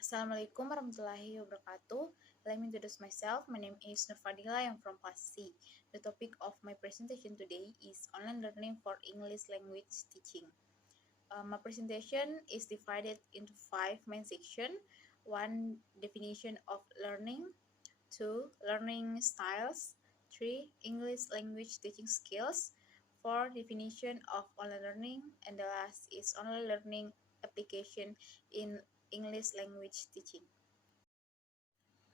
Assalamualaikum warahmatullahi wabarakatuh. Let me introduce myself. My name is Nurfadilah. I'm from class C. The topic of my presentation today is online learning for English language teaching. My presentation is divided into 5 main sections. 1. Definition of learning. 2. Learning styles. 3. English language teaching skills. 4. Definition of online learning. And the last is online learning application in English language teaching.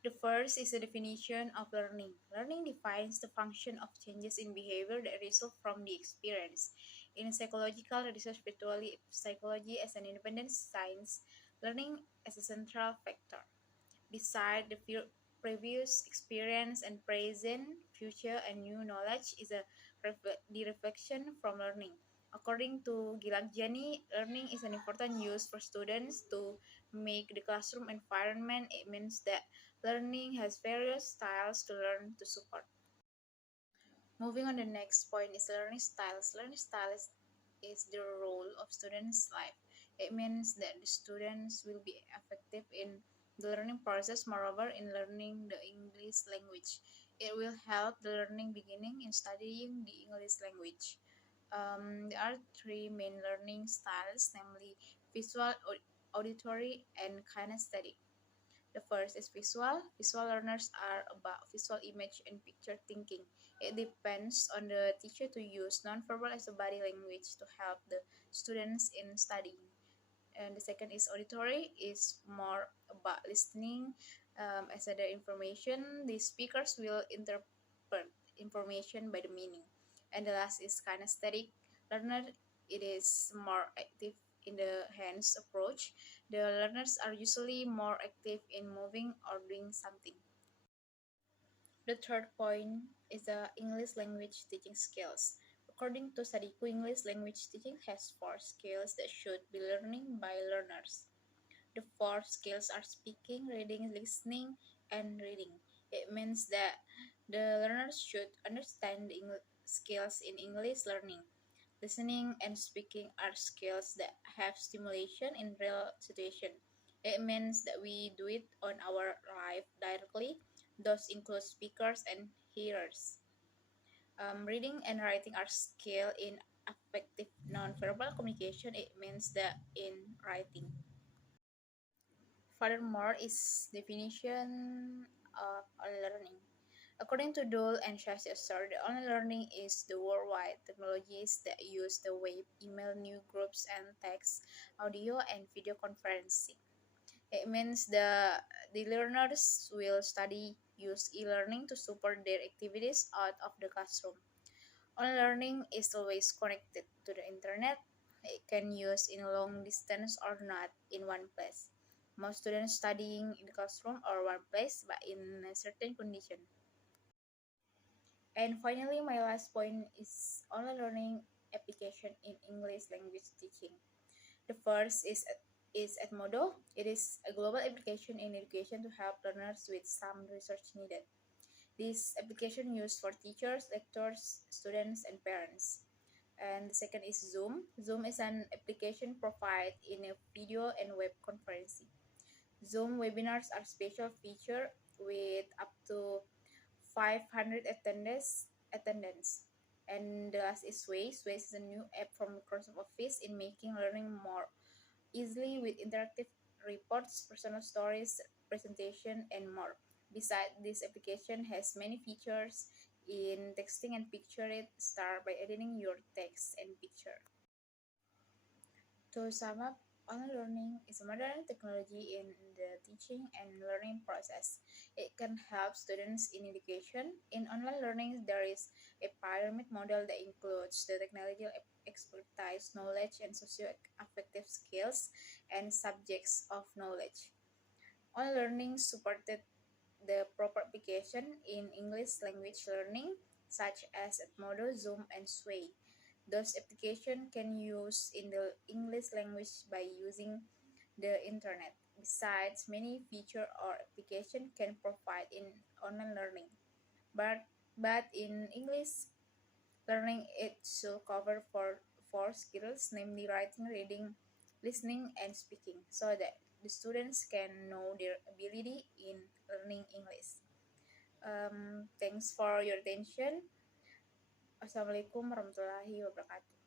The first is a definition of learning. Learning defines the function of changes in behavior that result from the experience. In psychological research, particularly psychology as an independent science, learning as a central factor. Beside the previous experience and present, future, and new knowledge is the reflection from learning. According to Gilakjani, learning is an important use for students to make the classroom environment. It means that learning has various styles to learn to support. Moving on, the next point is learning styles. Learning styles is the role of students' life. It means that the students will be effective in the learning process, moreover in learning the English language. It will help the learning beginning in studying the English language. There are 3 main learning styles, namely visual, auditory, and kinesthetic. The first is visual. Visual learners are about visual image and picture thinking. It depends on the teacher to use nonverbal as a body language to help the students in studying. And the second is auditory, is more about listening. As other information, the speakers will interpret information by the meaning. And the last is kinesthetic learner. It is more active in the hands approach. The learners are usually more active in moving or doing something. The third point is the English language teaching skills. According to Sadiku, English language teaching has 4 skills that should be learning by learners. The 4 skills are speaking, reading, listening, and reading. It means that the learners should understand the skills in English learning. Listening and speaking are skills that have stimulation in real situation. It means that we do it on our life directly. Those include speakers and hearers. Reading and writing are skills in affective nonverbal communication. It means that in writing. Furthermore, is definition of learning. According to Dole and Schachter, the online learning is the worldwide technologies that use the web, email, new groups, and text, audio, and video conferencing. It means the learners will study, use e-learning to support their activities out of the classroom. Online learning is always connected to the internet. It can use in long distance or not in one place. Most students studying in the classroom or one place, but in a certain condition. And finally, my last point is online learning application in English language teaching. The first is Edmodo. It is a global application in education to help learners with some research needed. This application used for teachers, lecturers, students, and parents. And the second is Zoom. Zoom is an application provided in a video and web conferencing. Zoom webinars are special feature with up to 500 attendance. And the last is Waze. Waze is a new app from Microsoft Office in making learning more easily with interactive reports, personal stories, presentation, and more. Besides, this application has many features in texting and picture it. Start by editing your text and picture. To sum up, online learning is a modern technology in the teaching and learning process. It can help students in education. In online learning, there is a pyramid model that includes the technological expertise, knowledge, and socio-affective skills and subjects of knowledge. Online learning supported the proper application in English language learning, such as Edmodo, Zoom, and Sway. Those applications can use in the English language by using the internet. Besides, many feature or application can provide in online learning. But in English learning, it should cover four skills, namely writing, reading, listening, and speaking, so that the students can know their ability in learning English. Thanks for your attention. Assalamualaikum warahmatullahi wabarakatuh.